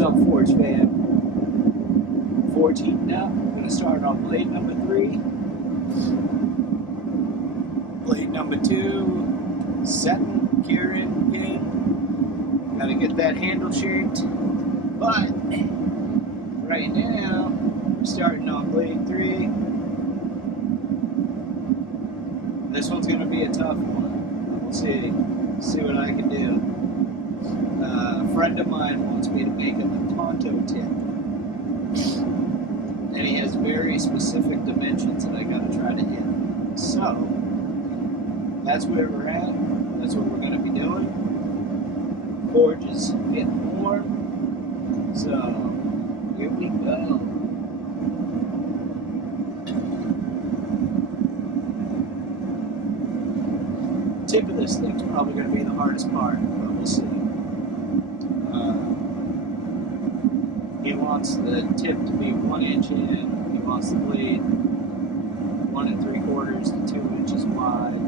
What's up, Forge fam? Forge heating up. I'm going to start on blade number 3. Blade number 2, setting, curing, pin. Got to get that handle shaped. But right now, I'm starting on blade 3. This one's going to be a tough one. We'll see what I can do. A friend of mine wants me to make him a tanto tip. And he has very specific dimensions that I gotta try to hit. So, that's where we're at. That's what we're gonna be doing. Forge is getting warm. So, here we go. Tip of this thing's probably gonna be the hardest part, but we'll see. He wants the tip to be 1 inch in. He wants the blade 1 3/4 to 2 inches wide.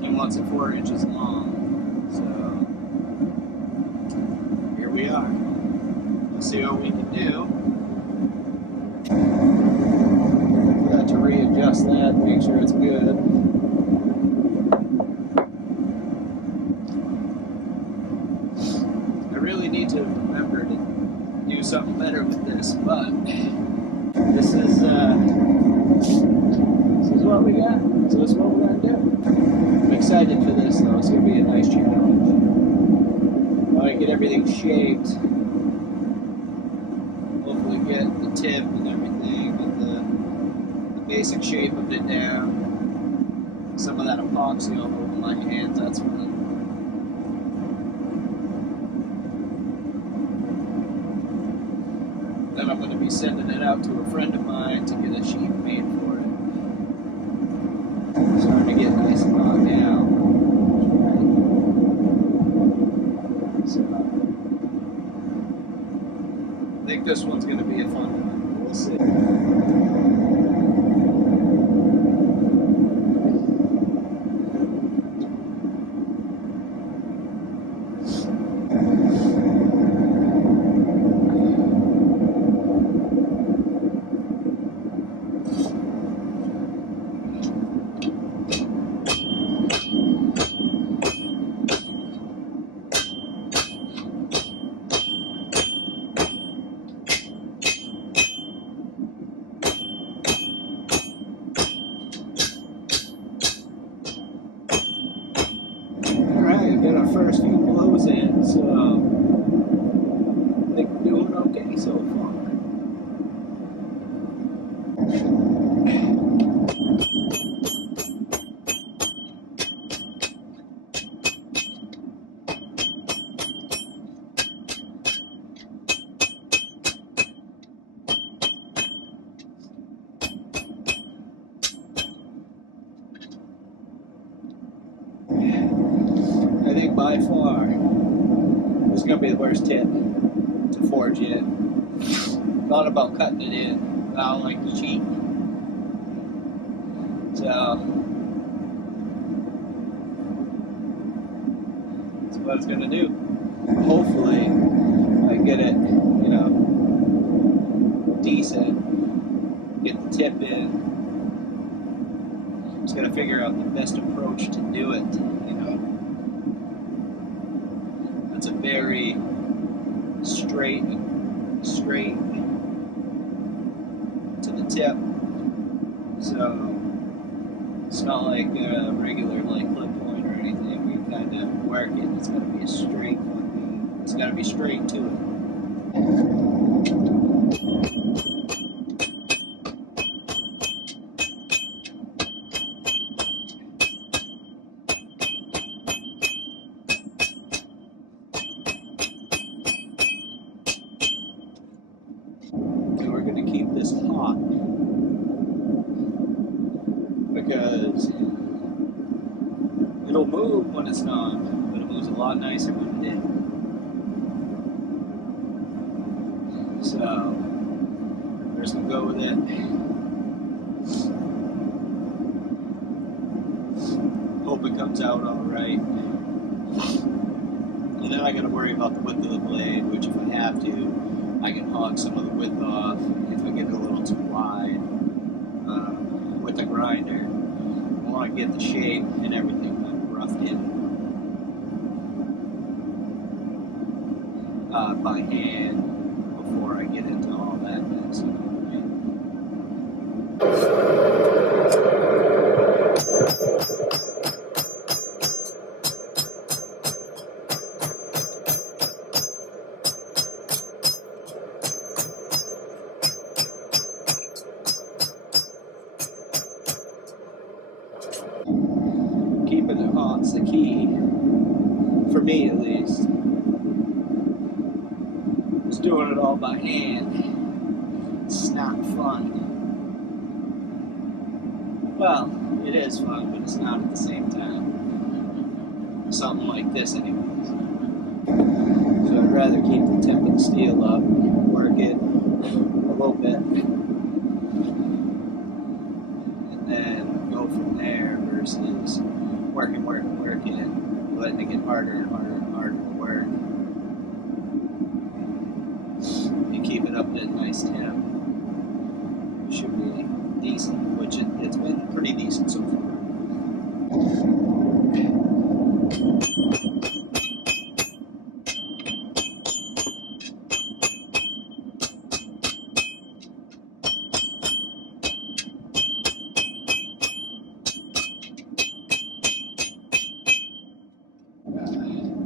He wants it 4 inches long. So here we are. Let's see what we can do. I forgot to readjust that, make sure it's good. Need to remember to do something better with this, but this is what we got. So this is what we're gonna do. I'm excited for this though. It's gonna be a nice challenge. I want to get everything shaped. Hopefully get the tip and everything, get the basic shape of it down. Some of that epoxy all over my hands. That's fun. Then I'm going to be sending it out to a friend of mine to get a sheet made for it. It's starting to get nice and hot now. So, I think this one's going to be a fun one. We'll see. Get our first few blows in, so I think we're doing okay so far. I think by far this is going to be the worst tip to forge in. Thought about cutting it in, but I don't like to cheat. So that's what it's going to do. Hopefully I get it, decent, get the tip in. Just got to figure out the best approach to do it, It's a very straight to the tip, so it's not like a regular clip point or anything. We kind of work it. It's got to be a straight one. It's got to be straight to it. We're going to keep this hot because it'll move when it's not, but it moves a lot nicer when it is. So we're just going to go with it. Hope it comes out all right. And then I got to worry about the width of the blade, which if I have to, I can hog some of the width off if I get it a little too wide with the grinder. I want to get the shape and everything roughed in by hand before I get into all that mess. Keeping it hot's the key, for me at least. Just doing it all by hand, it's not fun. Well, it is fun, but it's not at the same time. Something like this anyways. So I'd rather keep the temp of the steel up, work it a little bit, and then go from there versus working, letting it get harder and harder and harder to work. You keep it up at a nice temp, it should be decent, which it's been pretty decent so far.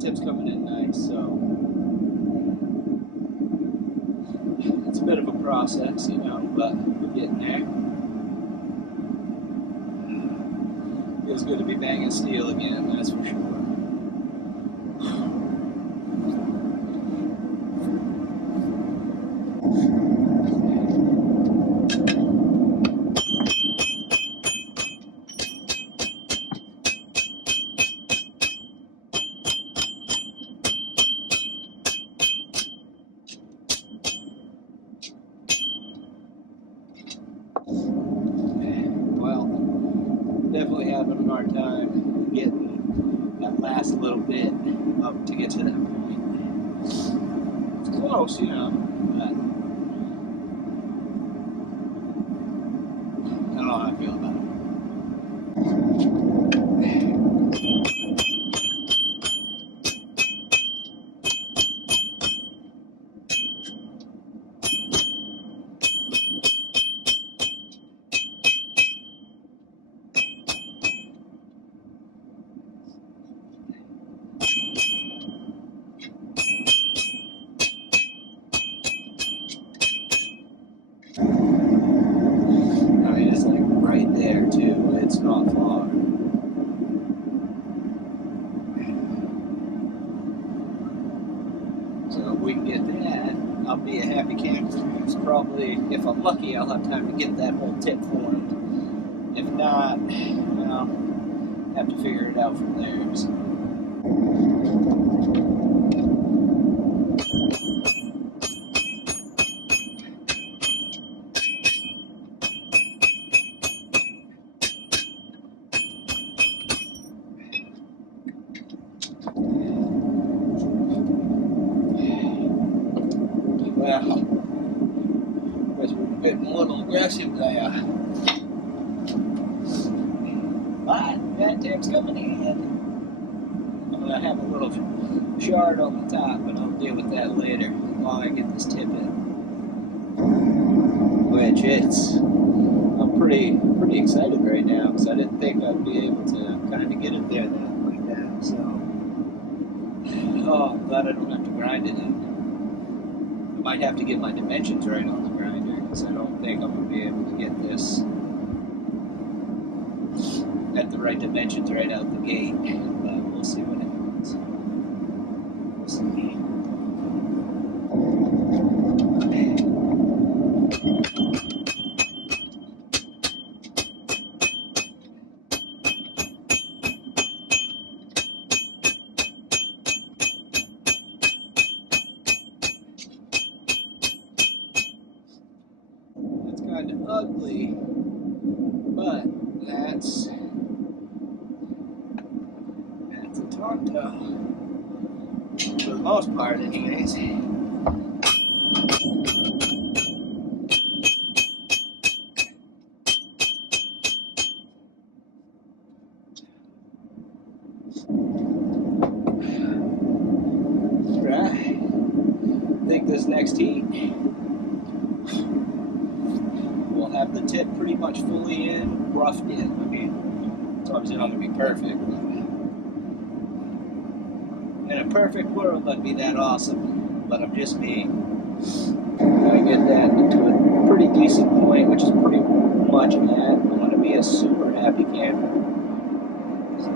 Tip's coming in nice, so it's a bit of a process, you know, but we're getting there. Feels good to be banging steel again, that's for sure. Well, definitely having a hard time getting that last little bit up to get to that point. It's close, you know, but I don't know how I feel about it. I mean, it's like right there too, it's not far. So if we can get that, I'll be a happy camper. It's probably, if I'm lucky, I'll have time to get that whole tip formed. If not, well, have to figure it out from there. So. Well, guess we're getting a little aggressive there. But that tip's coming in. I'm gonna have a little shard on the top, but I'll deal with that later while I get this tip in. Which I'm pretty excited right now because I didn't think I'd be able to kind of get it there like that. So, oh, I'm glad I don't have to grind it in. I might have to get my dimensions right on the grinder because I don't think I'm going to be able to get this at the right dimensions right out the gate. But we'll see what happens. We'll see. That's kind of ugly, but that's a tanto. most part anyways. Right. I think this next heat we'll have the tip pretty much fully in, roughed in. I mean, it's obviously not going to be perfect, but in a perfect world, that'd be that awesome. But I'm just me. I get that to a pretty decent point, which is pretty much at. I'm going to be a super happy camper. So,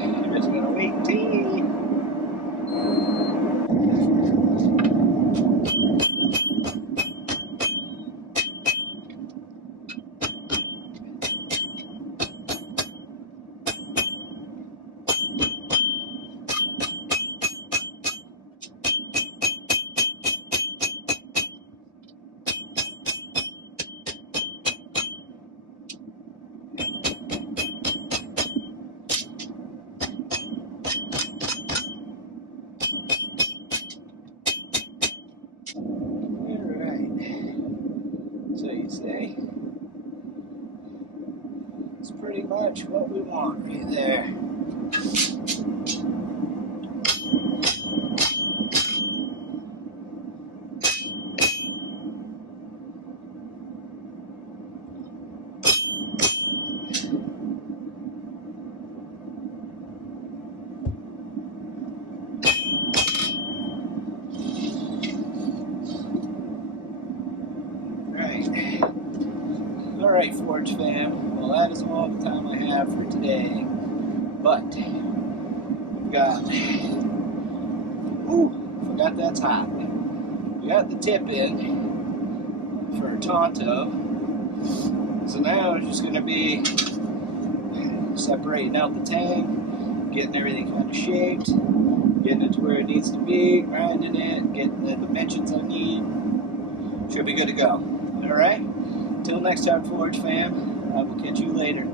I'm just going to wait and see. So you say, it's pretty much what we want right there. Alright, Forge fam. Well, that is all the time I have for today. But, we've got... forgot that's hot. We got the tip in for Tonto. So now it's just going to be separating out the tank, getting everything kind of shaped, getting it to where it needs to be, grinding it, getting the dimensions I need. Should be good to go. Alright? Till next time, Forge fam, I will catch you later.